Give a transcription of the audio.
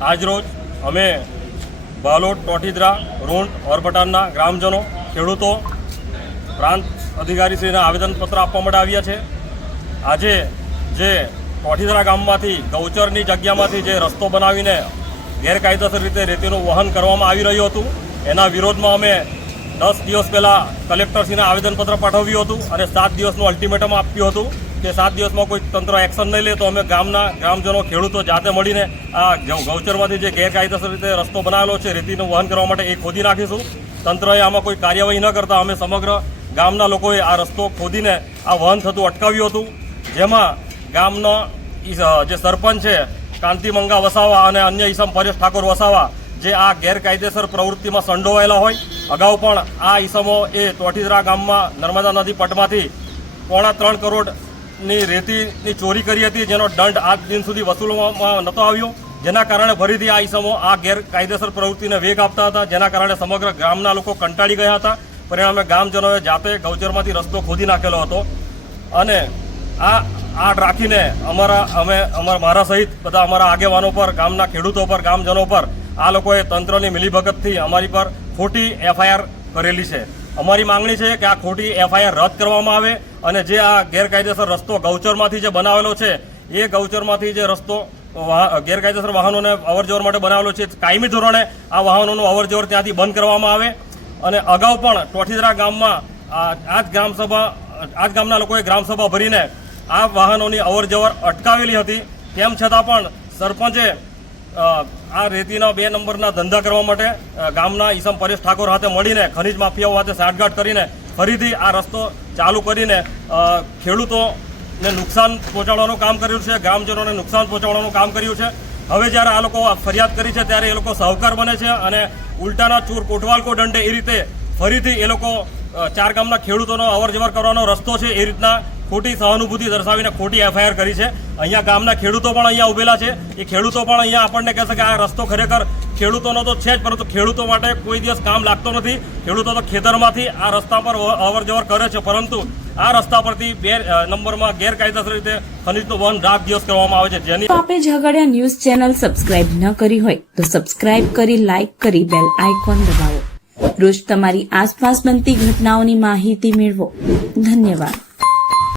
આજરોજ અમે બાલોદ ટોટીદરા રોડ ઓરપટાણના ગ્રામજનો, ખેડૂતો, પ્રાંત અધિકારીશ્રીને આવેદનપત્ર આપવા માટે આવ્યા છે. આજે જે ટોટીદરા ગામમાંથી, ગૌચરની જગ્યામાંથી જે રસ્તો બનાવીને ગેરકાયદેસર રીતે રેતીનું વહન કરવામાં આવી રહ્યું હતું, એના વિરોધમાં અમે દસ દિવસ પહેલાં કલેક્ટરશ્રીને આવેદનપત્ર પાઠવ્યું હતું અને સાત દિવસનું અલ્ટિમેટમ આપ્યું હતું કે સાત દિવસમાં કોઈ તંત્ર એક્શન નહીં લે તો અમે ગામના ગ્રામજનો ખેડૂતો જાતે મળીને આ ગૌચરમાંથી જે ગેરકાયદેસર રીતે રસ્તો બનાવેલો છે, રેતીનું વહન કરવા માટે એ ખોદી નાખીશું. તંત્રએ આમાં કોઈ કાર્યવાહી ન કરતા અમે સમગ્ર ગામના લોકોએ આ રસ્તો ખોદીને આ વહન થતું અટકાવ્યું હતું. જેમાં ગામનો જે સરપંચ છે, કાંતિ મંગા વસાવા અને અન્ય ઈસમ પરેશ ઠાકોર વસાવા, જે આ ગેરકાયદેસર પ્રવૃત્તિમાં સંડોવાયેલા હોય અગાઉ પણ આ ઈસમો એ તોઠીદરા ગામમાં નર્મદા નદી પટમાંથી પોણા ત્રણ કરોડની રેતીની ચોરી કરી હતી, જેનો દંડ આજ દિન સુધી વસૂલવામાં નહોતો આવ્યો. જેના કારણે ફરીથી આ ઈસમો આ ગેરકાયદેસર પ્રવૃત્તિને વેગ આપતા હતા, જેના કારણે સમગ્ર ગામના લોકો કંટાળી ગયા હતા. પરિણામે ગામજનોએ જાતે ગૌચરમાંથી રસ્તો ખોદી નાખેલો હતો. અને આ આડ રાખીને અમારા અમે, અમારા, મારા સહિત બધા અમારા આગેવાનો પર, ગામના ખેડૂતો પર, ગામજનો પર આ લોકોએ તંત્રની મિલીભગતથી અમારી પર ખોટી એફઆઈઆર કરેલી છે. અમારી માંગણી છે કે આ ખોટી એફઆઈઆર રદ કરવામાં આવે અને જે આ ગેરકાયદેસર રસ્તો ગૌચરમાંથી જે બનાવેલો છે, એ ગૌચરમાંથી જે રસ્તો ગેરકાયદેસર વાહનોને અવરજવર માટે બનાવેલો છે, કાયમી ધોરણે આ વાહનોનું અવરજવર ત્યાંથી બંધ કરવામાં આવે. અને અગાઉ પણ ટોઠીદરા ગામમાં આ જ ગ્રામસભા, આ જ ગામના લોકોએ ગ્રામસભા ભરીને આ વાહનોની અવરજવર અટકાવેલી હતી. તેમ છતાં પણ સરપંચે આ રેતીના બે નંબરના ધંધા કરવા માટે ગામના ઈસમ પરેશ ઠાકોર સાથે મળીને ખનીજ માફિયાઓ સાથે સાઠગાંઠ કરીને ફરીથી આ રસ્તો ચાલુ કરીને ખેડૂતોને નુકસાન પહોંચાડવાનું કામ કર્યું છે ગ્રામજનોને નુકસાન પહોંચાડવાનું કામ કર્યું છે. હવે જ્યારે આ લોકો ફરિયાદ કરી છે, ત્યારે એ લોકો સહકાર બને છે અને ઉલટાના ચોર કોટવાલકો દંડે એ રીતે ફરીથી એ લોકો ચાર ગામના ખેડૂતોનો અવર કરવાનો રસ્તો છે એ રીતના ખોટી સહાનુભૂતિ દર્શાવીને ખોટી એફઆઈઆર કરી છે. અહીંયા ગામના ખેડૂતો પણ અહીંયા ઉભેલા છે. એ ખેડૂતો પણ અહીંયા આપણને કહેશે કે આ રસ્તો ખરેખર ખેડૂતોનો તો છે જ, પરંતુ ખેડૂતો માટે કોઈ દિવસ કામ લાગતો નથી. ખેડૂતો તો ખેતરમાંથી આ રસ્તા પર અવર જવર કરે છે, પરંતુ આ રસ્તા પરથી બે નંબરમાં ગેરકાયદેસર રીતે ખનિજનું વન રાત દિવસ કરવામાં આવે છે. જેની આપણે ઝઘડિયા ન્યૂઝ ચેનલ સબસ્ક્રાઇબ ન કરી હોય, તો સબસ્ક્રાઇબ કરી, લાઇક કરી, બેલ આઇકોન દબાવો. રોજ તમારી આસપાસ બનતી ઘટનાઓની માહિતી મેળવો. ધન્યવાદ.